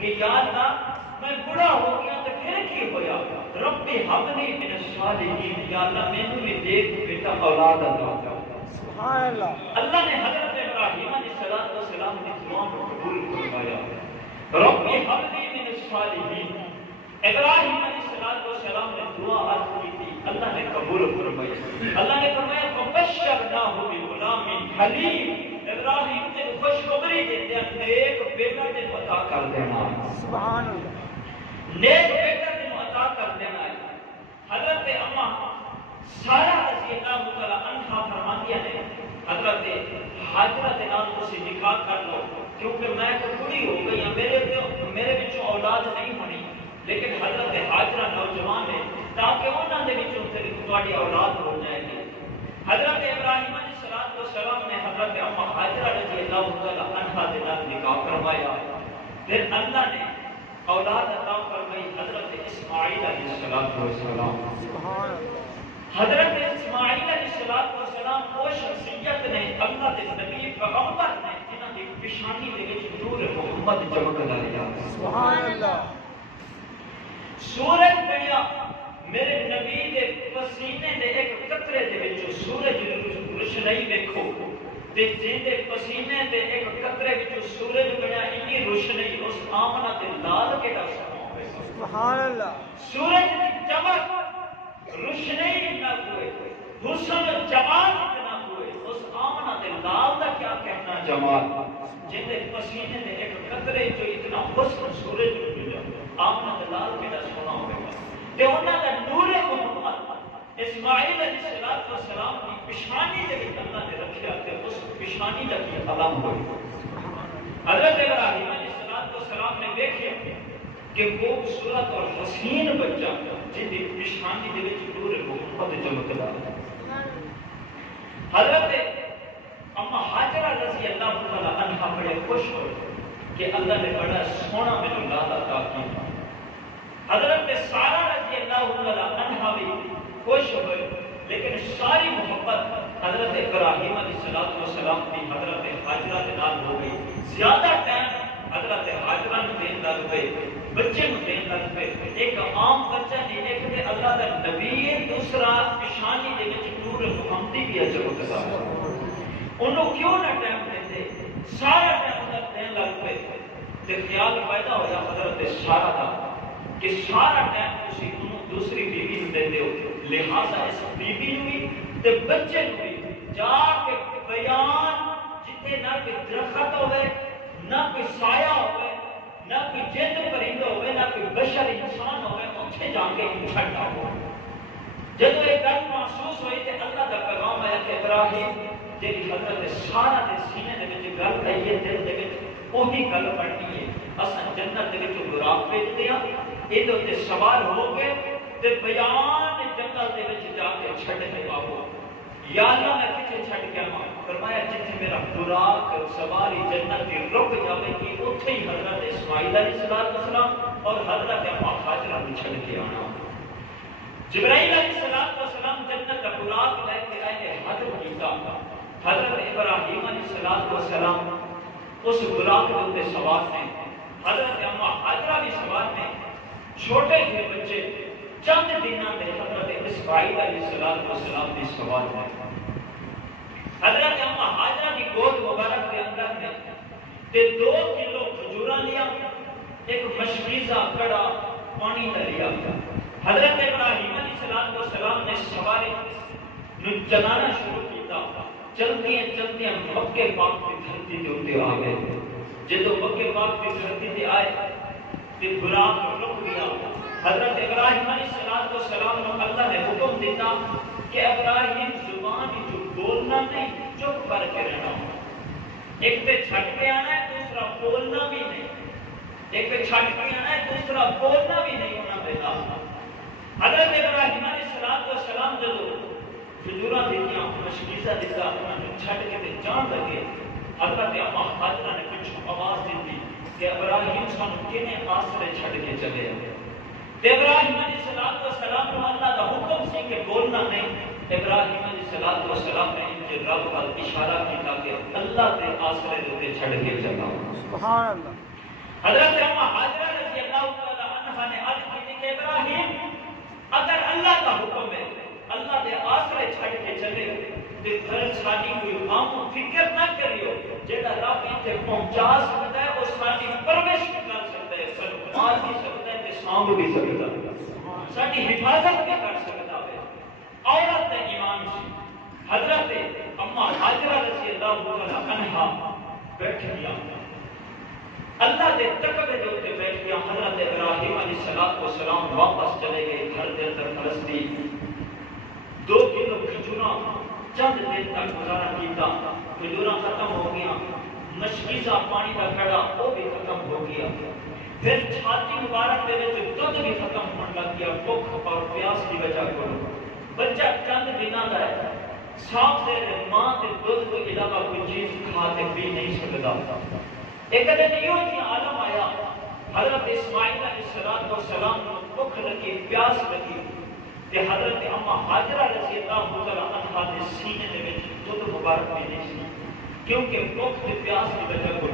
کہ یا اللہ میں بڑا ہو گیا تو پھر کی ہویا رب حبلی من الصالحین، یا اللہ مینوں بھی دیکھ بیٹا اولاد عطا کر۔ سبحان اللہ۔ اللہ نے حضرت ابراہیم علیہ السلام کی دعا کو قبول فرمایا، رب حبلی من الصالحین۔ ابراہیم علیہ السلام نے دعا عرض کی تھی، اللہ نے قبول فرمائی۔ اللہ نے فرمایا فبشرناہ بغلام حلیم، ابراہیم نے خوشخبری دیتے ہیں نیک بیٹا نے عطا کر دینا، سبحان اللہ۔ نیک بیٹا نے عطا کر دینا ہے۔ حضرت اما سارہ رضی اللہ تعالی عنہا فرماتی ہے حضرت حاجرہ کے نام سے نکاح کر لو، کیونکہ میں تو بوڑھی ہو گئی ہوں، میرے وچوں اولاد نہیں ہونی، لیکن حضرت حاجرہ نوجوان ہے تاکہ انہاں دے وچوں تہاڈی اولاد ہو جائے گی۔ حضرت ابراہیم علیہ السلام نے حضرت اما حاجرہ رضی اللہ تعالی عنہا کے نام نکاح کروایا، پھر اللہ نے اولاد عطا فرمائی حضرت اسماعیل علیہ السلام۔ سبحان اللہ۔ حضرت اسماعیل علیہ السلام وہ شخصیت نے اللہ کے نبی پیغمبر نے جنہاں دی پیشانی دے وچ نور محمد چمکدا رہیا، سبحان اللہ۔ سورج بنیا میرے نبی دے پسینے دے ایک قطرے دے وچوں سورج دی روشنائی ویکھو تے جیندے پسینے دے ایک قطرے وچوں سورج بنیا، اتنی روشنائی اس آمنہ تے لال کیڑا سما ہوئے، سبحان اللہ۔ سورج دی چمک روشنائی نہ ہوئے، حسن و جمال نہ ہوئے، اس آمنہ تے لال دا کیا کہنا جمال، جیندے پسینے دے ایک قطرے جو اتنا حسن سورج ملا، آمنہ تے لال کیڑا سونا ہوئے گا، تے انہاں دا نور محمد اسماعیل علیہ السلام کی پیشانی دے وچ اللہ نے رکھیا تے اس پیشانی دا کی علم ہوئی۔ حضرت ابراہیم علیہ السلام نے دیکھیا کہ خوبصورت اور حسین بچہ جن کی پیشانی دے وچ نور محمد چمکدا ہے۔ حضرت اما حاجرہ رضی اللہ تعالی عنہا بڑے خوش ہوئے کہ اللہ نے بڑا سونا مینوں لال عطا کیا۔ حضرت سارہ رضی اللہ تعالی عنہا بھی خوش ہوئے، لیکن ساری محبت حضرت ابراہیم علیہ السلام کی حضرت حاجرہ کے نال ہو گئی۔ زیادہ ٹائم حضرت حاجرہ نے دین لگ پے، بچے کو دین لگ پے، ایک عام بچہ نہیں، ایک تے اللہ کا نبی، دوسرا پیشانی دے وچ نور محمدی بھی چمکدا ہے، انہوں کیوں نہ ٹائم دیتے، سارا ٹائم انہاں دین لگ پے تے خیال پیدا ہویا حضرت سارہ دا کہ سارا ٹائم تسی انہوں دوسری بیوی نوں دیندے ہو، لہذا اس بیوی نوں بھی تے بچے نوں بھی جا کے بیان جتنے نہ کوئی درخت ہوئے، نہ کوئی سایہ ہوئے، نہ کوئی جند پرندہ ہوئے، نہ کوئی بشر انسان ہوئے، اتھے جا کے چھڑا ہو۔ جب یہ گل محسوس ہوئی کہ اللہ کا پیغام آیا کہ ابراہیم جی حضرت سارا دے سینے دے وچ گل آئی ہے، دل دے وچ وہی گل پڑھنی ہے، اساں جنت دے وچ براق بھیج دیا، یہ تے سوال ہو گئے تے بیان جنت دے وچ جا کے چھڈ کے آو۔ یا اللہ میں کتنے چھڈ کے آواں؟ فرمایا جتنے میرا براق سواری جنت دی رک جاوے گی اتھے ہی حضرت اسماعیل علیہ السلام اور حضرت اما حاجرہ بھی چھڈ کے آنا۔ جبرائیل علیہ السلام جنت کا براق لے کے آئے، حضر کیتا، حضرت ابراہیم علیہ السلام اس براق کے اوپر سوار نے، حضرت اما حاجرہ بھی سوار نے، چھوٹے تھے بچے، چند دنوں میں حضرت اسماعیل علیہ السلام بھی سوار نے۔ حضرت اما حاجرہ کی گود مبارک کے اندر میں تے 2 کلو کھجوراں لیا، ایک مشکیزہ کڑا پانی دا لیا۔ حضرت ابراہیم علیہ السلام نے سواری نو چلانا شروع کیتا، چلتی چلتی مکے پاک کی دھرتی کے اوپر آ گئے۔ جدو مکے پاک کی دھرتی تے آئے تے براق رک گیا۔ حضرت ابراہیم علیہ السلام کو اللہ نے حکم دیتا کہ ابراہیم زبان جو بولنا نہیں، چپ کر کے رہنا، ایک تے چھٹ کے آنا ہے، دوسرا بولنا بھی نہیں، ایک تے چھٹ کے آنا ہے، دوسرا بولنا بھی نہیں ہونا دیتا۔ حضرت ابراہیم علیہ السلام جدو کھجوراں دیتیاں، مشکیزہ دیتا، انہوں نے چھٹ کے تے جان لگے، حضرت اما حاجرہ نے کچھ آواز دیتی کہ ابراہیم سانو کنے آسرے چھٹ کے چلے آئے۔ ابراہیم علیہ السلام کو اللہ کا حکم سی کہ بولنا نہیں، ابراہیم علیہ السلام نے ان کے رب کا اشارہ کیا کہ اللہ کے آسرے دے چھڑ کے چلا۔ سبحان اللہ۔ حضرت اما حاجرہ تے پھر ساری کوئی غم فکر نہ کریو جیڑا رب اتنے پہنچا سکتا ہے وہ ساری پرورش کر سکتا ہے سنبھال بھی سکتا ہے تے سانبھ بھی سکتا ہے ساری حفاظت بھی کر سکتا ہے عورت ایمان سی حضرت اما حاجرہ رضی اللہ عنہا بیٹھ گیا اللہ دے تقوی دے اوپر بیٹھ گیا حضرت ابراہیم علیہ السلام واپس چلے گئے گھر دے اندر فلسطین 2 کلو کھجوراں چند دن تک گزارا کیتا کھجوراں ختم ہو گیا مشکیزہ پانی کا کڑا وہ بھی ختم ہو گیا پھر چھاتی مبارک دے وچ دودھ بھی ختم ہونے لگ گیا بھوک اور پیاس کی وجہ کو بچہ چند دنوں کا ہے صاف سے ماں کے دودھ کے علاوہ کوئی چیز کھا کے پی نہیں سکتا ایک دن یوں ہی عالم آیا حضرت اسماعیل علیہ السلام کو بھوک لگی پیاس لگی کہ حضرت اما حاجرہ رضی اللہ عنہا دے سینے دے وچ دودھ مبارک بھی نہیں سی کیونکہ بھوک تے پیاس کی وجہ کو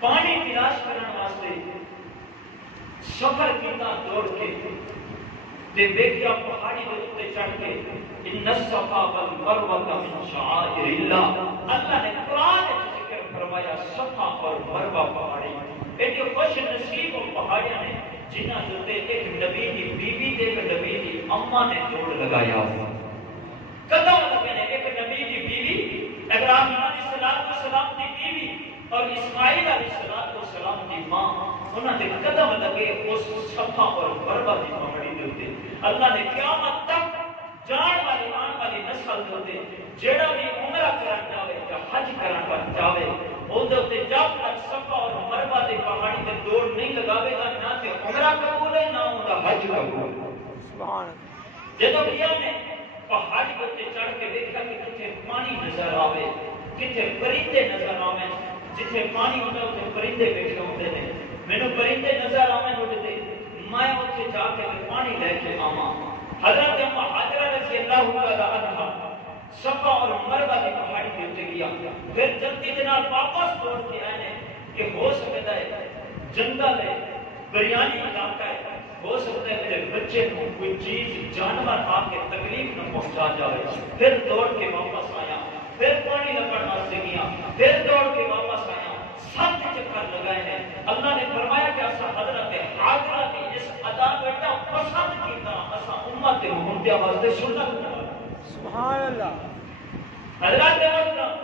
پانی تلاش کرنے واسطے سفر کیتا دوڑ کے تے دیکھیا پہاڑی دے اوپر چڑھ کے ان الصفا والمروہ من شعائر اللہ اللہ نے قرآن ذکر فرمایا صفا اور مروہ پہاڑی ایک خوش نصیب پہاڑیاں نے جنہاں تے ایک نبی دی بیوی تے ایک نبی دی اماں نے جوڑ لگایا ہوا قدم لگے نے ایک نبی دی بیوی ابراہیم علیہ السلام دی بیوی اور اسماعیل علیہ السلام دی ماں انہاں دے قدم لگے اس صفا اور مروہ دی پہاڑی دے اوپر اللہ نے قیامت تک جان والی آن والی نسل دے جیڑا بھی عمرہ کرن جاوے یا حج کرن جاوے او دے تے جب تک صفا اور مروہ دی پہاڑی تے دوڑ نہیں لگاوے گا نہ تے عمرہ قبول ہے نہ اوندا حج قبول سبحان اللہ جدوں کیا نے پہاڑی تے چڑھ کے دیکھا کہ کتے پانی نظر آوے کتے پرندے نظر آوے جتھے پانی ہوندا اوتھے پرندے بیٹھے ہوندے نے مینوں پرندے نظر آویں اڑدے میں اوتھے جا کے پانی لے کے آواں حضرت اما حاجرہ رضی اللہ عنہا صفا اور مروہ کی پہاڑی پہ اتر گیا پھر جلدی کے نال واپس دوڑ کے آئے کہ ہو سکتا ہے جنگل ہے بریانی علاقہ ہے ہو سکتا ہے میرے بچے کو کوئی چیز جانور آ کے تکلیف نہ پہنچا جائے پھر دوڑ کے واپس آیا پھر پانی لپڑ واسطے گیا پھر دوڑ کے واپس آیا 7 چکر لگائے ہیں اللہ نے فرمایا کہ اسا حضرت حاجرہ کی اس ادا کو اتنا پسند کیتا اسا امت محمدیہ واسطے سنت سبحان اللہ حضرت محترم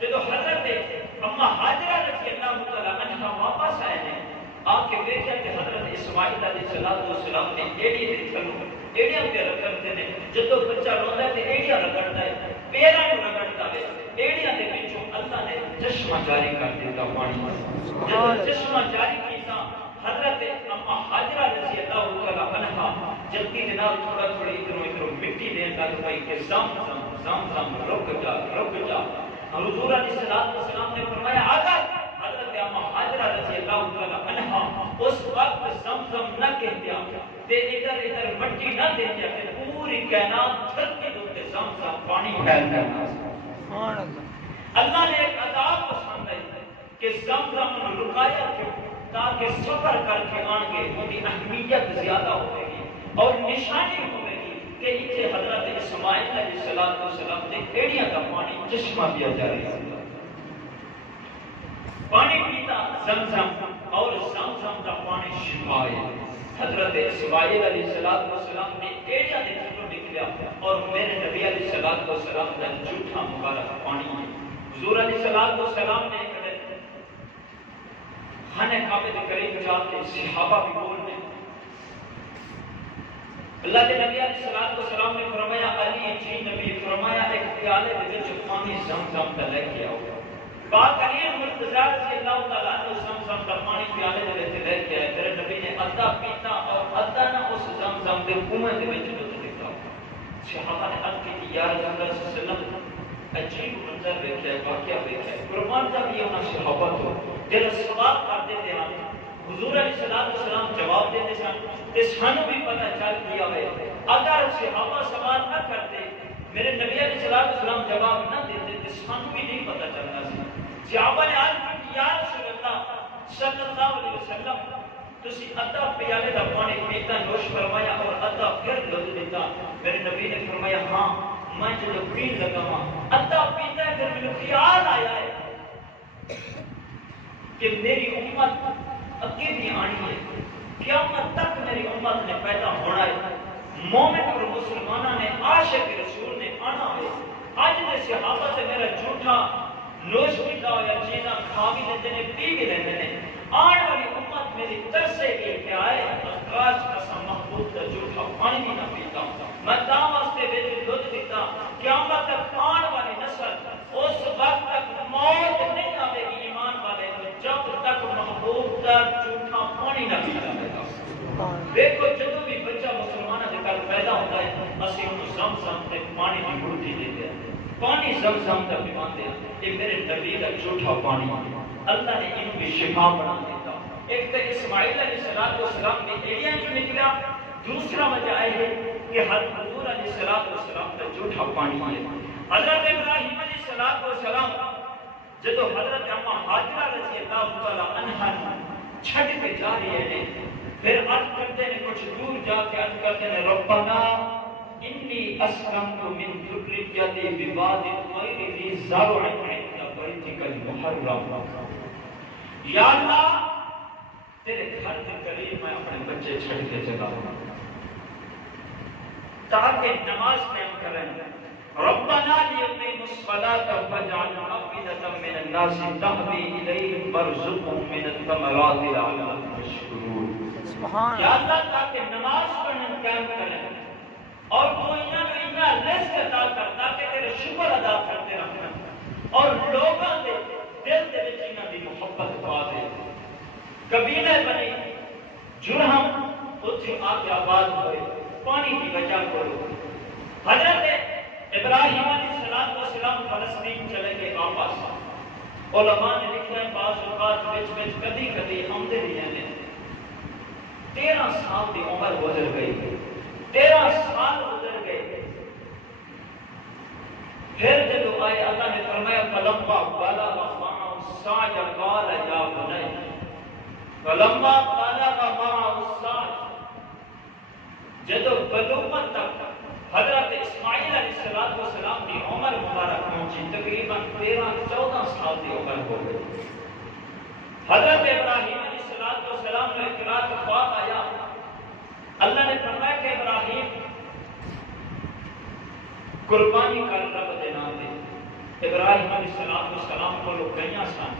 جدو حضرت اما حاجرہ رضی اللہ عنہا واپس آئے ہیں آپ کے دیکھا کہ حضرت اسماعیل علیہ السلام نے ایڑی دے تھلو ایڑیاں پہ رگڑتے ہیں جدو بچہ روتا ہے تو ایڑیاں رگڑتا ہے پیراں نوں رگڑتا ہے ایڑیاں دے وچوں اللہ نے چشمہ جاری کر دیتا پانی جب چشمہ جاری کیتا حضرت اما حاجرہ رضی اللہ عنہا جلدی جناب تھوڑا تھوڑی ادھروں مٹی دین لگ پئی کہ زم رک جا حضور علیہ السلام نے فرمایا اگر حضرت اما حاجرہ رضی اللہ عنہا اس وقت زم نہ کہتیا تے ادھر مٹی نہ دیندیا کہ پوری کائنات دھرتی تے زم پانی پھیل جانا سبحان اللہ اللہ نے ایک عذاب پسند ہے کہ زم رکایا کیوں تاکہ سفر کر کے آن گے ان کی اہمیت زیادہ ہوئے گی اور نشانی ہوئے گی کہ اتنے حضرت اسماعیل علیہ السلام نے ایڑیاں کا پانی چشمہ دیا جا رہا ہے پانی پیتا زمزم اور زمزم کا پانی شفا ہے حضرت اسماعیل علیہ السلام نے ایڑیاں دے تھلوں نکلیا اور میرے نبی علیہ السلام کا جھوٹا مبارک پانی ہے حضور علیہ السلام نے خانہ کعبہ کے قریب جا کے صحابہ بھی بول رہے اللہ کے نبی علیہ السلام نے فرمایا علی جی نبی فرمایا ایک پیالے دے وچ پانی زمزم کا لے کے آؤ پاک علی مرتضی رضی اللہ تعالیٰ عنہ زمزم کا پانی پیالے دے وچ لے کے آئے میرے نبی نے ادھا پیتا اور ادھا نہ اس زمزم دے کنویں دے وچ ڈال دیتا صحابہ نے عرض کی یا رسول اللہ صلی اللہ علیہ وسلم عجیب منظر دیکھا ہے واقعہ دیکھا ہے قربان جب یہ انہاں صحابہ تو جب سوال کرتے تھے حضور علیہ السلام جواب دیتے سن تے سانوں بھی پتہ چل گیا ہے اگر صحابہ سوال نہ کرتے میرے نبی علیہ السلام جواب نہ دیتے تے سانوں بھی نہیں پتہ چلنا سی صحابہ نے عرض کی یا رسول اللہ صلی اللہ علیہ وسلم تسی ادھا پیالے دا پانی پیتا نوش فرمایا اور ادھا پھر دودھ دیتا میرے نبی نے فرمایا ہاں میں جو پین لگا ہوں ادھا پیتا ہے پھر مجھے خیال آیا ہے کہ میری امت اگے بھی آنی ہے، قیامت تک میری امت نے پیدا ہونا ہے، مومن اور مسلمانہ نے عاشق رسول نے آنا ہے۔ آج دے صحابہ سے میرا جھوٹا نوش کیتا یا چیزاں کھا بھی لیتے ہیں پی بھی لیتے ہیں، آن والی امت میری ترسے گی کہ آئے کاش قسم محبوب کا جھوٹا پانی بھی نہ پیتا، میں دام واسطے بیٹے دودھ پیتا، قیامت تک آن والی نسل اس وقت تک موت نہیں آئے گی ایمان والے جب تک محبوب کا جھوٹا پانی نہ پیتا ہے۔ دیکھو جدو بھی بچہ مسلمانہ کے گھر پیدا ہوتا ہے اسی انہوں زمزم تے پانی کی گھوٹی دیتے ہیں، پانی زمزم تک پیواندے ہیں، یہ میرے نبی کا جھوٹا پانی اللہ نے انہوں بھی شفا بنا دیتا۔ ایک تو اسماعیل علیہ السلام کی ایڑیاں جو نکلا، دوسرا وجہ ہے کہ حضور علیہ السلام کا جھوٹا پانی ہے۔ حضرت ابراہیم علیہ السلام جدو حضرت اما حاجرہ رضی اللہ تعالیٰ عنہ چھڑ کے جا رہی ہے، پھر عرض کرتے ہیں کچھ دور جا کے عرض کرتے ہیں ربنا انی اسلمت من ذریتی بواد غیر ذی زرع عند بیتک المحرم، یا اللہ تیرے گھر کے قریب میں اپنے بچے چھڑ کے چلا ہوں تاکہ نماز قائم کریں، ربنا لیقیموا الصلاة فاجعل أفئدة من الناس تهوی إلیہم وارزقهم من الثمرات لعلهم یشکرون، یا اللہ تاکہ نماز پڑھنا قائم کریں اور تو انہاں رزق عطا کر تاکہ تیرے شکر ادا کرتے رہنا اور لوگوں دے دل دے وچ انہاں دی محبت پا دے۔ قبیلے بنے جرہم اتھے آگے آباد ہوئے پانی کی وجہ کرو۔ حضرت ابراہیم علیہ السلام فلسطین چلے گئے واپس، علماء نے لکھا ہے بعض اوقات بچ کدی کدی آمدے بھی ہیں 13 سال کی عمر گزر گئی، 13 سال گزر گئے، پھر جب آئے اللہ نے فرمایا فلما بلغ معه السعی قال یا بنی، فلما بلغ معه السعی جب بلوغت تک حضرت اسماعیل علیہ السلام کی عمر مبارک پہنچی، تقریباً 13-14 سال کی عمر ہو گئی۔ حضرت ابراہیم علیہ السلام نے ایک رات خواب آیا، اللہ نے فرمایا کہ ابراہیم قربانی کا رب دے نام دے۔ ابراہیم علیہ السلام کو لوگ گئیاں سان،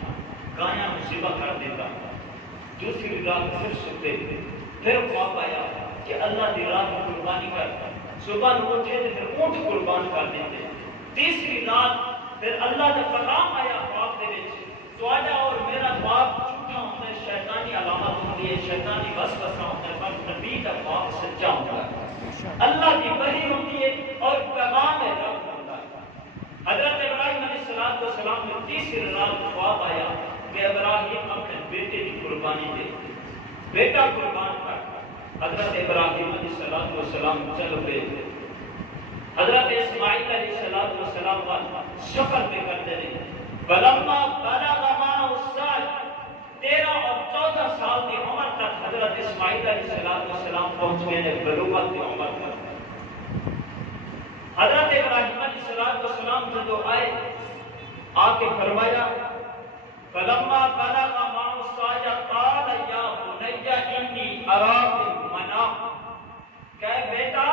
گایاں میں ذبح کر دیتا، دوسری رات پھر ستے، پھر خواب آیا کہ اللہ دی رات میں قربانی کرتا، صبح کو اٹھے تو پھر اونٹ قربان کر دیتے، تیسری رات پھر اللہ کا پیغام آیا خواب دے وچ تو آجا اور میرا خواب جھوٹا ہوتا ہے، شیطانی علامت ہوتی ہے، شیطانی وسوسہ ہوتا ہے، پر نبی کا خواب سچا ہوتا ہے، اللہ کی وحی ہوتی ہے اور پیغام رب ہوتا ہے۔ حضرت ابراہیم علیہ السلام نے تیسری رات خواب آیا کہ ابراہیم اپنے بیٹے کی قربانی دے، بیٹا قربان کر۔ حضرت ابراہیم علیہ السلام چل پے، حضرت اسماعیل علیہ السلام سفر پہ کرتے رہے، فلما بلغ معه السعی 13 اور 14 سال کی عمر تک حضرت اسماعیل علیہ السلام پہنچ گئے ہیں بلوغت کی عمر تک۔ حضرت ابراہیم علیہ السلام جب آئے آ کے فرمایا فلما بلغ معه السعی قال یا بنی انی ارا فی المنام، کہ بیٹا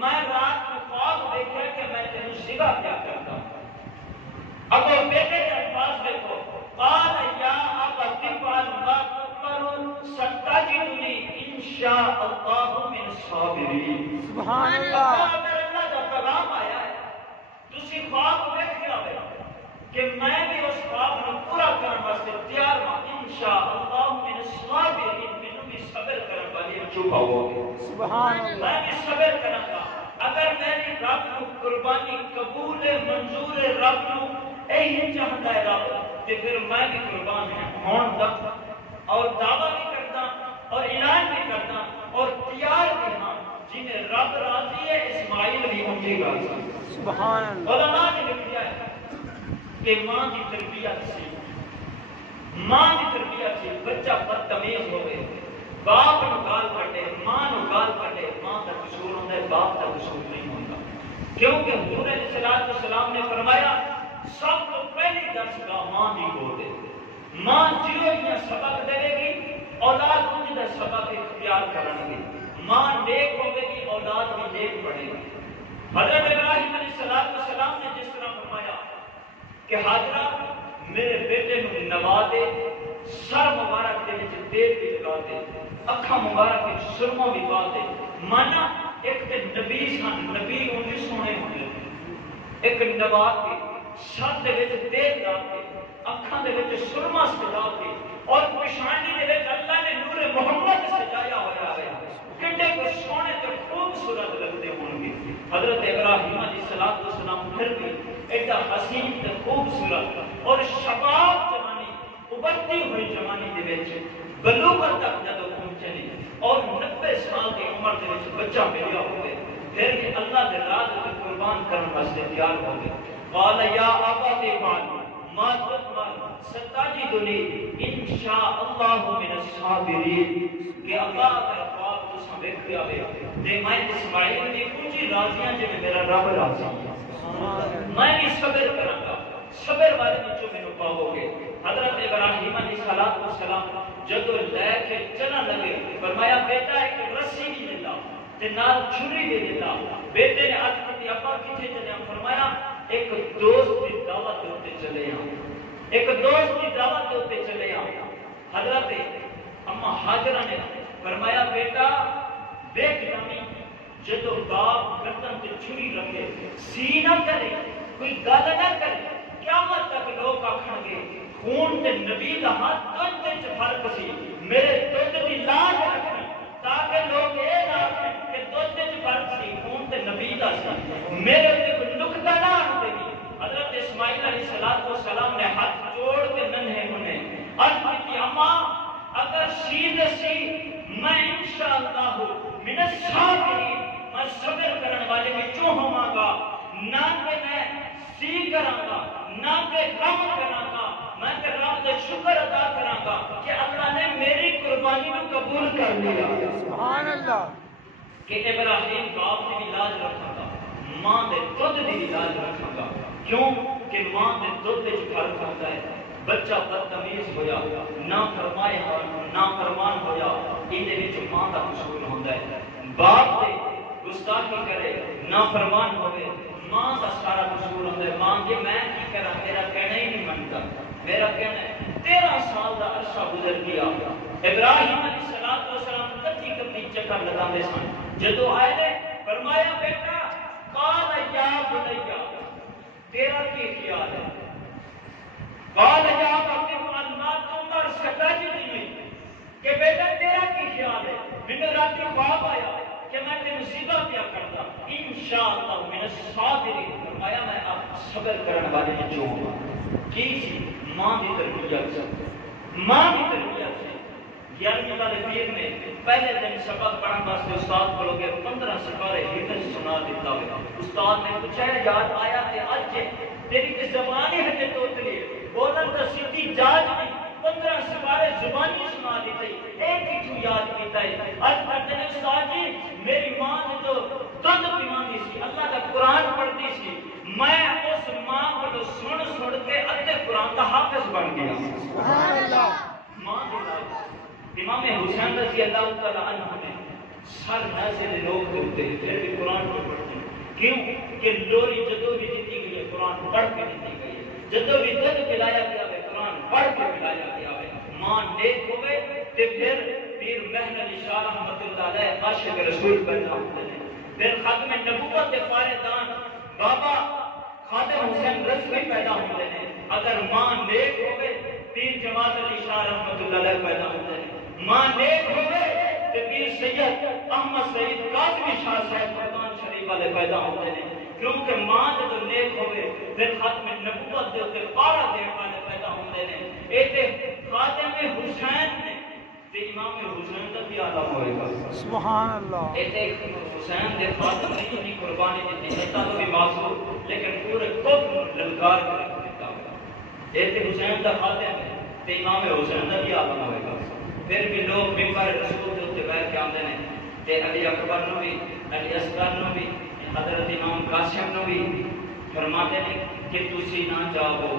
میں رات میں خواب دیکھا کہ میں تمہیں ذبح کیا کرتا ہوں۔ اب وہ بیٹے کے الفاظ دیکھو، قال یا ابت افعل ما تؤمر ستجدنی انشاء اللہ من الصابرین۔ سبحان اللہ۔ اگر اللہ کا پیغام آیا ہے تسی خواب دیکھ کے آئے کہ میں بھی اس خواب کو پورا کرنے واسطے تیار ہوں، انشاء اللہ من الصابرین، میں بھی صبر کرنے والی چھپا ہوا، سبحان اللہ، میں بھی صبر کروں گا۔ اگر میری رب کو قربانی قبول منظور رب کو یہی چاہتا ہے رب کہ پھر میں بھی قربان ہوں تک اور دعویٰ بھی کرتا اور اعلان بھی کرتا اور تیار بھی ہاں، جنہیں رب راضی ہے اسماعیل بھی ان کی راضی۔ سبحان اللہ۔ علماء نے لکھا ہے کہ ماں کی تربیت سے، ماں کی تربیت سے بچہ بدتمیز ہو گئے، باپ نو گال پڑے، ماں نو گال پڑے، ماں کا قصور ہوتا ہے، باپ کا قصور نہیں ہوتا۔ کیونکہ حضور علیہ السلام نے فرمایا سب تو پہلی درسگاہ ماں دی کو دے ماں جیو ہی سبق دے گی اولاد ان دا سبق اختیار کرن گی ماں نیک ہوے گی اولاد بھی نیک پڑھے گی حضرت ابراہیم علیہ السلام نے جس طرح فرمایا کہ حاجرہ میرے بیٹے نو نوا دے سر مبارک دے وچ تیل بھی لگا دے اکھاں مبارک وچ سرما بھی پا دے مانا ایک تے نبی سن نبی انہی سونے ہوندے ایک نوا کے سر دے وچ تیل لا کے اکھاں دے وچ سرما سجا کے اور پیشانی دے وچ اللہ نے نور محمد سجایا ہوا ہے کڈے کو سونے تے خوبصورت لگتے ہون گے حضرت ابراہیم علیہ السلام پھر بھی ایڈا حسین تے خوبصورت اور شباب جوانی ابھرتی ہوئی جوانی دے وچ بلوغت تک جدوں پہنچے اور 90 سال کی عمر دے وچ بچہ ملیا ہوئے پھر کہ اللہ دے راہ تے قربان کرن واسطے تیار ہو گئے قال یا ابا دیوان ما تقبل ستجدنی انشاء اللہ من الصابرین کہ اللہ کا خواب تو سمجھ لیا ہے تے میں اسماعیل دی کچھ راضیاں جے میرا رب راضی میں بھی صبر کراں گا صبر والے وچوں مینوں پاؤ گے حضرت ابراہیم علیہ السلام جدوں لے کے چلن لگے فرمایا بیٹا ایک رسی بھی دے لا تے نال چھری بھی دے لا بیٹے نے عرض کی ابا کتے چلے فرمایا ایک دوست کی دعوت تے چلے ہاں ایک دوست کی دعوت تے چلے ہاں حضرت اما حاجرہ نے فرمایا بیٹا دیکھ جانی جدو باپ گردن تے چھری رکھے سینہ کرے کوئی گل نہ کرے قیامت تک لوگ آکھن گے خون تے نبی دا ہاتھ دودھ تے فرق سی میرے دودھ دی لاج رکھنی تاکہ لوگ اے نہ آکھن کہ دودھ تے فرق سی خون تے نبی دا سی میرے تے کوئی نقطہ نہ آندے حضرت اسماعیل علیہ السلام نے ہاتھ جوڑ کے ننھے ہونے عرض کی اما اگر سیدھے سی میں انشاءاللہ من الصابرین میں صبر کرنے والے وچوں ہوواں گا نہ کہ میں سی کراں گا نہ کہ غم کراں گا میں کہ رب دا شکر ادا کراں گا کہ اللہ نے میری قربانی کو قبول کر لیا سبحان اللہ کہ ابراہیم باپ دی لاج رکھاں گا ماں دے دودھ دی لاج رکھاں گا کیوں کہ ماں دے دودھ وچ فرق ہوتا ہے بچہ بدتمیز ہویا نافرمان ہویا ان دے وچ ماں دا قصور ہوندا ہے باپ تے گستاخی کرے نافرمان ہوے ماں دا سارا قصور ہوندا ہے ماں کہ میں کی کراں میرا کہنا ہی نہیں منتا میرا کہنا ہے 13 سال دا عرصہ گزر گیا ابراہیم علیہ السلام کتی کتی چکر لگاندے سن جدوں آئے نے فرمایا بیٹا قال یا بنیا تیرا کی خیال ہے قال یا ابن ما تمر ستجدنی کہ بیٹا تیرا کی خیال ہے میں رات کو خواب آیا کہ میں تیری مصیبت کیا کرتا انشاءاللہ من الصابرین فرمایا میں اب صبر کرنے والے میں جو ہوں کی ماں کی تربیت سے ماں کی تربیت سے 11ویں والے پیر میں پہلے دن سبق پڑھنے واسطے استاد کو لوگے 15 سپارے حفظ سنا دیتا ہوئے استاد نے پوچھا یاد آیا کہ آج تیری کی زبانی ہٹے تو اتری بولن تو سیدھی جاج نہیں 15 سپارے زبانی سنا دیتے ایک ہی تو یاد کیتا ہے آج کرتے ہیں استاد جی میری ماں نے تو دند پیماندی سی اللہ کا قرآن پڑھتی سی میں اس ماں کو سن کے ادھے قرآن کا حافظ بن گیا سبحان اللہ ماں دلائی امام حسین رضی اللہ تعالیٰ عنہ نے سر نازل لوگ ہوتے ہیں پھر بھی قرآن کو پڑھتے ہیں کیوں کہ لوری جدو بھی دیتی گئی ہے قرآن پڑھ کے دیتی گئی ہے جدو بھی دل پلایا گیا ہے قرآن پڑھ کے پلایا گیا ہے ماں نیک ہوئے تے پھر پیر مہن علی شاہ رحمت اللہ علیہ عاشق رسول پیدا ہوتے ہیں پھر ختم نبوت کے پارے دان بابا خادم حسین رضوی پیدا ہوتے ہیں اگر ماں نیک ہوئے پیر جماعت علی شاہ رحمت اللہ علیہ پیدا ہوتے ہیں ماں نیک ہوئے تو پیر سید احمد سعید قاسمی شاہ صاحب قرآن شریف والے پیدا ہوتے ہیں کیونکہ ماں جب نیک ہوئے پھر ختم نبوت دے تے پارا دے والے پیدا ہوتے ہیں اے تے خاتم حسین نے تے امام حسین دا بھی عالم ہوئے گا سبحان اللہ اے تے حسین دے خاتم نے اپنی قربانی دیتی ہے تا تو بھی معصوم لیکن پورے کفر للکار کر دیتا ہے اے تے حسین دا خاتم ہے تے امام حسین دا بھی عالم ہوئے گا پھر بھی لوگ ممبر رسول دے اوتے بیٹھ کے آندے نے تے علی اکبر نو بھی علی اصغر نو بھی حضرت امام قاسم نو بھی فرماتے ہیں کہ تسی نہ جاؤ،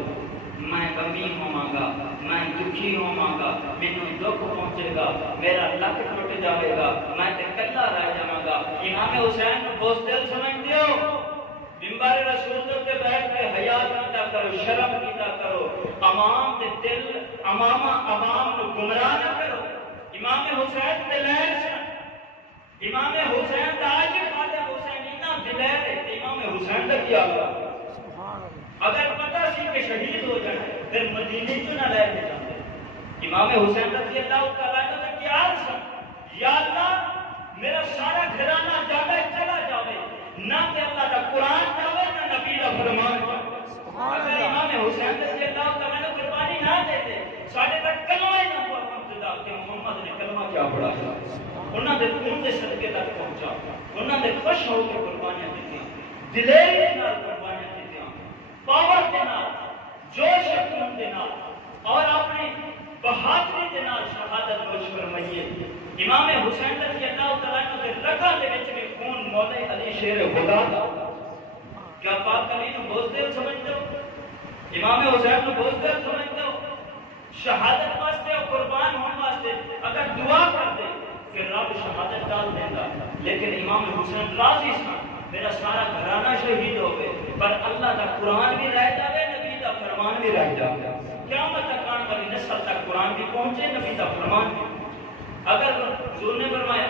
میں غمی ہوواں گا، میں دکھی ہوواں گا، مینوں دکھ پہنچے گا، میرا لک ٹوٹ جاوے گا، میں تے کلا رہ جاواں گا۔ امام حسین کو بوزدل سمجھ دیو، ممبر رسول تے بیٹھ کے حیا کیتا کرو، شرم کیتا کرو، عوام دے دل عوام کو گمراہ نہ کرو۔ امام حسین دلیر سن، امام حسین دا آج خواجہ حسین اتنا دلیر ہے، امام حسین دا کیا ہوا؟ اگر پتہ سی کہ شہید ہو جائے پھر مدینے کیوں نہ لے کے جاتے؟ امام حسین رضی اللہ تعالیٰ عنہ کا کیا حال سن؟ یا اللہ میرا سارا گھرانہ جاوے چلا جاوے، نہ کہ اللہ کا قرآن جاوے نہ نبی کا فرمان جاوے۔ اگر امام حسین رضی اللہ تعالیٰ عنہ قربانی نہ دیتے سارے تک کلمہ ہی نہ پہنچتا کہ محمد نے کلمہ کیا پڑھا ہے، انہوں نے خون دے صدقے تک پہنچا، انہوں نے خوش ہو کے قربانیاں دیتی، دلیری کے نال قربانیاں دیتی، پاور دے نال، جوش خون دے نال اور اپنے بہادری دے نال شہادت نوش فرمائیے۔ امام حسین رضی اللہ تعالیٰ عنہ دے رگاں دے وچ بھی خون مولا علی شیر خدا دا۔ کیا پاک علی نو بوزدل سمجھتے ہو؟ امام حسین نو بوزدل سمجھتے ہو؟ شہادت واسطے اور قربان ہونے واسطے اگر دعا کر دے کہ رب شہادت ڈال دیتا، لیکن امام حسین راضی سن میرا سارا گھرانہ شہید ہو گئے پر اللہ کا قرآن بھی رہ جائے، نبی کا فرمان بھی رہ جائے، قیامت تک آنے والی نسل تک قرآن بھی پہنچے، نبی کا فرمان بھی۔ اگر حضور نے فرمایا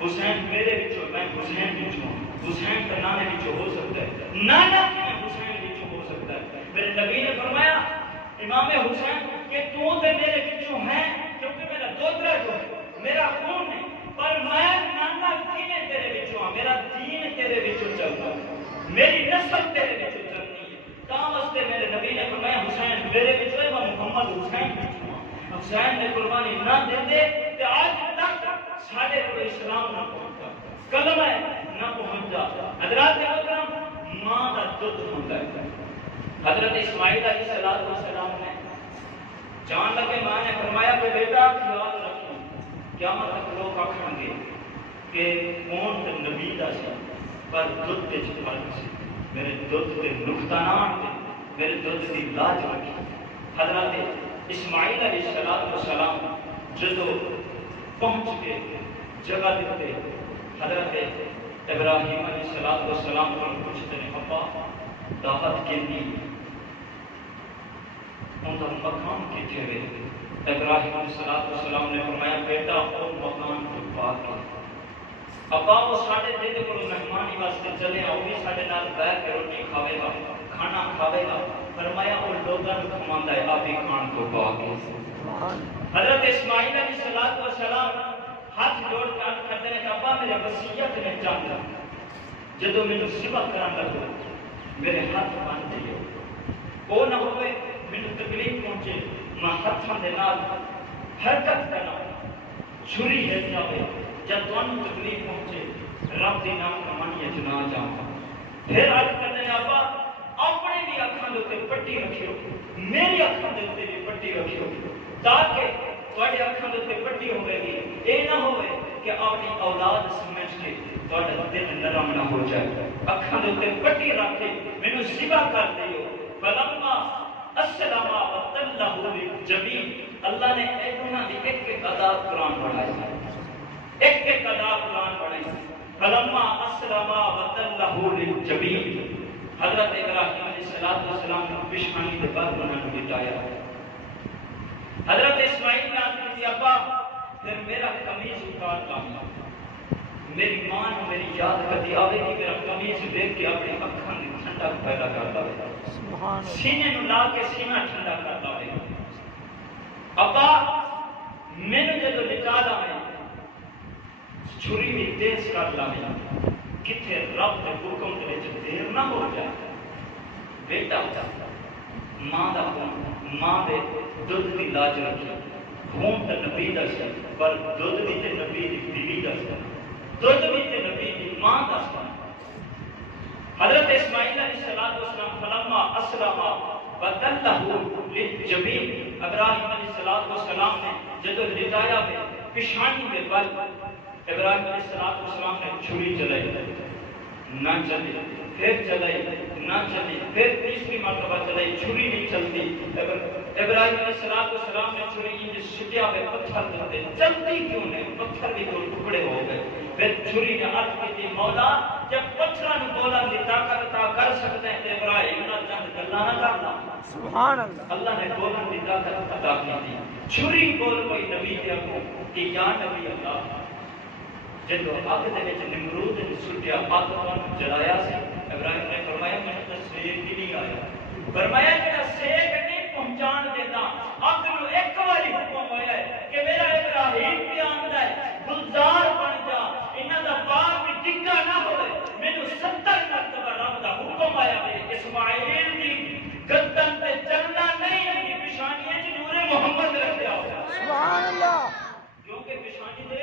حسین میرے وچوں، میں حسین وچوں، حسین کا نانے وچوں ہو سکتا ہے، نانا میں حسین وچوں ہو سکتا ہے۔ میرے نبی نے فرمایا امام حسین کہ تو تے میرے وچوں ہیں کیونکہ میرا دوترا جو ہے میرا خون ہے، پر میں نانا کیویں تیرے وچوں ہاں، میرا دین تیرے وچوں چلتا ہے، میری نسل تیرے وچوں چلتی ہے۔ تاں واسطے میرے نبی نے فرمایا حسین میرے وچوں ہے، میں محمد حسین وچوں ہاں۔ حسین نے قربانی نہ دیندے تے آج تک ساڈے کو اسلام نہ پہنچا، کلمہ نہ پہنچا۔ حضرات محترم ماں دا دودھ ہوندا ہے۔ حضرت اسماعیل علیہ السلام نے جان لگے ماں نے فرمایا کہ بیٹا خیال رکھو، قیامت تک لوگ آکھیں گے کہ کون تے نبی دا سی پر دودھ تے فرق سی، میرے دودھ تے نقطانات تے میرے دودھ دی لاج رکھی۔ حضرت اسماعیل علیہ السلام جدو پہنچ کے جگہ دیتے حضرت ابراہیم علیہ السلام کو پوچھتے ہیں ابا دعوت کیندی ان کا مکان کتنے ہوئے؟ ابراہیم علیہ السلام نے فرمایا بیٹا وہ مکان کو پاک ہے۔ ابا وہ ساڑھے دے کو مہمانی واسطے چلے وہ بھی ساڑھے نال بیٹھ کے روٹی کھاوے گا، کھانا کھاوے گا۔ فرمایا وہ لوگوں کو کھماندا ہے آپ ہی کھان کو پاک ہے۔ حضرت اسماعیل علیہ السلام ہاتھ جوڑ کر کہتے ہیں کہ ابا میرے وصیت میں چاہتا جدو میں ذبح کرن لگو میرے ہاتھ باندھ دیو، وہ نہ ہوئے مینوں تکلیف پہنچے، میں ہاتھاں دے نال حرکت کرنا چھری ہے جاوے جب تانوں تکلیف پہنچے رب دی نام کمانی جنا جاواں۔ پھر عرض کرتے ہیں ابا اپنے بھی اکھاں دے اوپر پٹی رکھیو، میری اکھاں دے اوپر بھی پٹی رکھیو تاکہ تواڈے اکھاں دے اوپر پٹی ہوے گی اے نہ ہوئے کہ اپنی اولاد سمجھ کے تواڈا دل نرم نہ ہو جائے۔ اکھاں دے اوپر پٹی رکھ کے مینوں ذبح کر دیو۔ فلما اسلم وتلہ للجبین، اللہ نے انہاں دی ایک ادا قرآن پڑھایا، ایک ادا قرآن پڑھائی۔ فلما اسلم وتلہ للجبین، حضرت ابراہیم علیہ السلام نے پیشانی کے بعد انہوں نے بتایا۔ حضرت اسماعیل نے آج کسی ابا پھر میرا قمیض اتار لاؤں، میری ماں نے میری یاد کرتی آوے گی میرا قمیض دیکھ کے اپنی اکھاں دی ٹھنڈک پیدا کرتا ہے، سینے نو لا کے سینہ ٹھنڈا کرتا ہے۔ ابا میں جدو لٹا لاویں چھری بھی تیز کر لاویں کتنے رب کے حکم دے وچ دیر نہ ہو جائے۔ بیٹا ماں دا ماں دے دودھ دی لاج رکھی، خون تے نبی دا سی پر دودھ بھی تے نبی دی بیوی دا سی، دودھ بھی تے نبی دی ماں دا سی۔ حضرت اسماعیل علیہ السلام فلما اسلم وتلہ للجبین، ابراہیم علیہ السلام نے جدو لٹایا پیشانی کے بل ابراہیم علیہ السلام نے چھری چلائی، نہ چلی، پھر چلائی نہ چلی، پھر تیسری مرتبہ چلائی، چھری نہیں چلتی۔ ابراہیم علیہ السلام نے چھری انج سٹیا پہ پتھر دیتے، چلتی کیوں نہیں؟ پتھر بھی دو ٹکڑے ہو گئے۔ پھر چھری نے عرض کی مولا جب پتھراں نوں بولن دی طاقت عطا کر سکتے ہیں تے ابراہیم نال چند گلاں نہ کرنا۔ سبحان اللہ۔ اللہ نے بولن دی طاقت عطا کی تھی۔ چھری بول کوئی نبی دے اگوں کہ یا نبی اللہ، جدو اگ دے وچ نمرود نے سٹیا اگ نوں جلایا سی، ابراہیم نے فرمایا میں تے سیک ہی نہیں آیا۔ فرمایا کہ سیک نہیں پہنچان دیتا، اگ نوں ایک واری حکم ہویا ہے کہ میرا ابراہیم بھی آندا ہے گلزار بن جا، انہاں دا باغ بھی ڈگا نہ ہوئے، مینوں 70 مرتبہ رب دا حکم آیا ہے اسماعیل دی گردن تے چلنا نہیں، ان کی پیشانی وچ نور محمد رکھیا ہوا۔ سبحان اللہ۔ کیونکہ پیشانی دے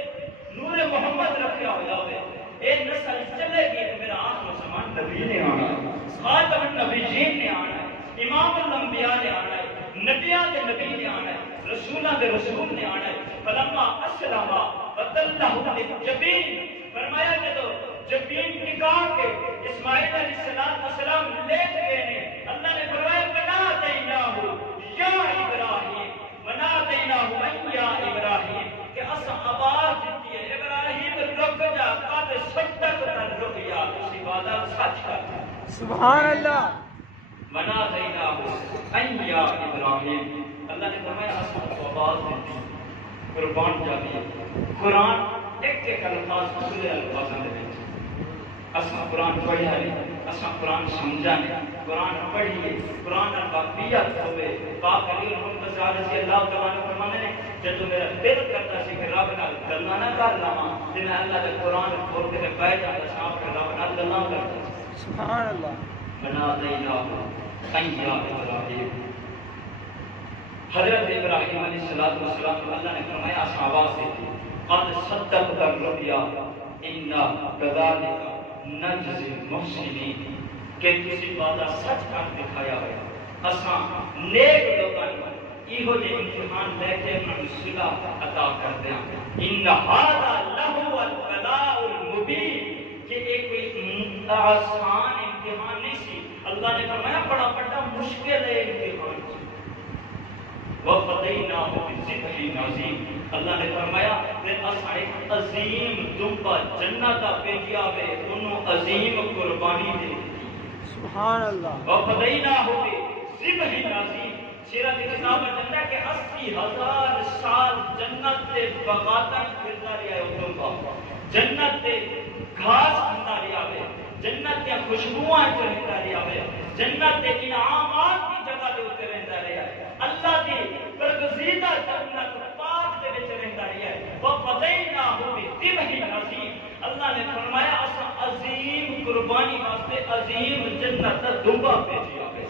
نور محمد رکھیا ہوا ہوئے، اے نسل چلے گی کہ میرا آخر زمان نبی نے آنا ہے، خاتم النبیین نے آنا ہے، امام الانبیاء نے آنا ہے، نبیاں کے نبی نے آنا ہے، رسولہ کے رسول نے آنا ہے۔ فلما اسلما وتلہ للجبین، فرمایا کہ تو جبین نکال کے اسماعیل علیہ السلام لیٹ گئے نے، اللہ نے فرمایا بنا دیناہو یا ابراہیم، بنا دیناہو یا ابراہیم، کہ اس آواز دیتی ہے ابراہیم رک جا، قد صدق الرؤیا، اس عبادت سچ کر۔ سبحان اللہ۔ بنا دیناہو یا ابراہیم، اللہ نے فرمایا اس کو آواز دیتی قربان جاتی ہے۔ قرآن ایک ایک الفاظ کھلے الفاظوں دے وچ اساں قرآن پڑھیا نہیں، اساں قرآن سمجھا نہیں، قرآن پڑھیے، قرآن نال واقعیت ہوئے۔ پاک علی المرتضی رضی اللہ تعالیٰ عنہ فرماتے ہیں جدوں میرا دل کرتا سی کہ رب نال گلاں نہ کر لواں تے میں اللہ دے قرآن کھول کے بیٹھ جاتا سا کہ رب نال گلاں کرتا۔ سبحان اللہ۔ بنا دیناہو یا ابراہیم، حضرت ابراہیم علیہ السلام کو اللہ نے فرمایا اس آواز دیتی قد صدقت الرؤیا انا کذالک نجزی المحسنین، کہ کسی وعدہ سچ کر دکھایا ہوا، اساں نیک لوگاں ایہو جے امتحان لے کے انہاں نوں صلح عطا کردے ہاں۔ ان ھذا لہو البلاء المبین، کہ ایک کوئی آسان امتحان نہیں سی، اللہ نے فرمایا بڑا بڑا مشکل ہے امتحان سی۔ وَفَدَيْنَاهُ بِذِبْحٍ عَظِيمٍ، اللہ نے فرمایا پھر اساں ایک عظیم دمبا جنت بھیجیا وے، انہوں عظیم قربانی دے دی۔ سبحان اللہ۔ وَفَدَيْنَاهُ بِذِبْحٍ عَظِيمٍ، سیرت کتاب میں چلتا ہے کہ 80,000 سال جنت تے بغاتن پھردا رہیا ہے دمبا، جنت تے گھاس کھندا رہیا ہے، جنت تے خوشبوئاں رہندا رہیا ہے، جنت تے انعامات کی جگہ دے اوپر رہندا رہیا ہے، اللہ دی برگزیدہ جنت پاک دے وچ رہندا رہیا ہے۔ وَفَدَيْنَاهُ بِذِبْحٍ عَظِيمٍ، اللہ نے فرمایا اساں عظیم قربانی واسطے عظیم جنت دا دمبا بھیجیا ہے۔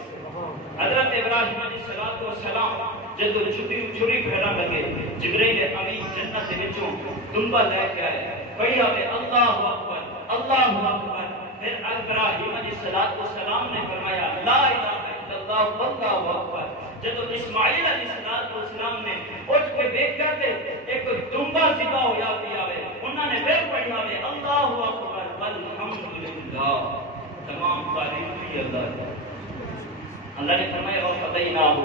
حضرت ابراہیم علیہ السلام جدو چھری پھیرن لگے، جبرائیل امین جنت دے وچوں دمبا لے کے آئے، پڑھی آوے اللہ اکبر اللہ اکبر، پھر ابراہیم علیہ السلام نے فرمایا لا الہ الا اللہ واللہ اکبر۔ جدو اسماعیل علیہ السلام نے اٹھ کے دیکھا تے ایک دمبا ذبح ہویا پیا ہے، انہوں نے پھر پڑھی آوے اللہ اکبر والحمدللہ، تمام تعریف اللہ کی۔ اللہ نے فرمایا وَفَدَيْنَاهُ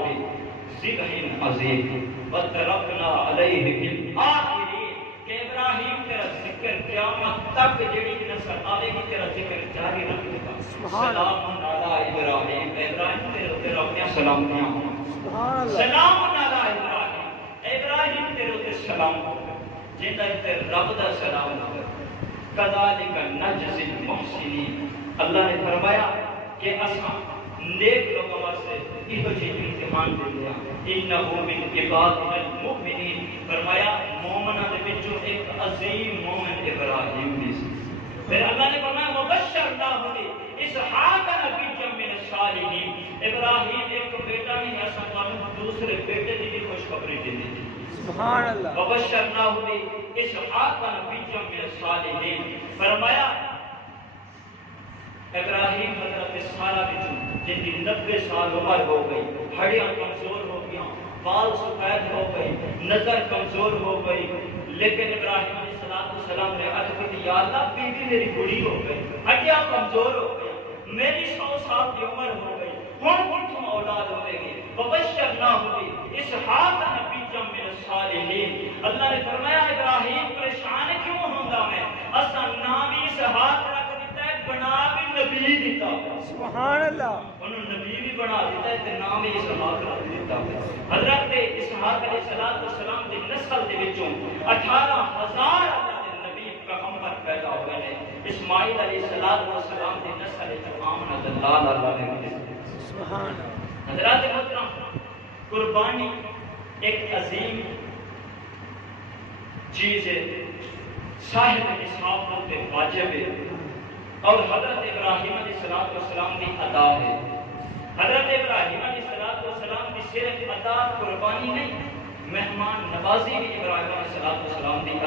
بِذِبْحٍ عَظِيمٍ وَتَرَكْنَا عَلَيْهِ فِي الْآخِرِينَ، کہ ابراہیم تیرا ذکر قیامت تک جڑی نسل آوے گی تیرا ذکر جاری رکھے گا۔ سلام علی ابراہیم، ابراہیم تیرے اپنے سلامتیاں ہوں۔ سلام علی ابراہیم، ابراہیم تیرے تے سلام ہو، جنہاں تے رب دا سلام ہو۔ کذالک نجزی المحسنین، اللہ نے فرمایا کہ اساں نیک لوگوں واسطے یہ جی امتحان دیندے ہاں۔ انہ من عبادنا المؤمنین، فرمایا مومناں دے وچوں ایک عظیم مومن ابراہیم بھی سی۔ پھر اللہ نے فرمایا وبشرناہ باسحاق نبیا من الصالحین، ابراہیم ایک بیٹا نہیں ایسا تانوں دوسرے بیٹے دی بھی خوشخبری دینی تھی۔ سبحان اللہ۔ وبشرناہ باسحاق نبیا من الصالحین، فرمایا ابراہیم حضرت سارہ بچوں جن کی 90 سال عمر ہو گئی، ہڈیاں کمزور ہو گئی، بال سفید ہو گئی، نظر کمزور ہو گئی، لیکن ابراہیم علیہ والسلام نے عرض کی یا اللہ بیوی میری بڑی ہو گئی، ہڈیاں کمزور ہو گئی، میری 100 سال کی عمر ہو گئی، ہن کتوں اولاد ہوے گی؟ وبشرناہ بی اسحاق نبیا من الصالحین۔ اللہ نے فرمایا ابراہیم پریشان کیوں ہوندا میں؟ اساں نام اسحاق رکھ دیتا ہے، بنا بھی نبی دیتا۔ سبحان اللہ۔ انہوں نبی بھی بنا دیتا ہے تے نام اسحاق رکھ دیتا ہے۔ حضرت اسحاق علیہ السلام دی نسل دے وچوں 18,000 اللہ دے نبی پیغمبر پیدا ہوئے ہیں۔ اسماعیل علیہ السلام دی نسل وچ آمنہ دلال اللہ نے۔ سبحان اللہ۔ حضرات محترم، قربانی ایک عظیم چیز ہے، صاحب نصاب پہ واجب ہے، اور حضرت ابراہیم علیہ السلام کی ادا ہے۔ حضرت ابراہیم علیہ السلام کی صرف ادا قربانی نہیں، مہمان نوازی بھی ابراہیم علیہ السلام کی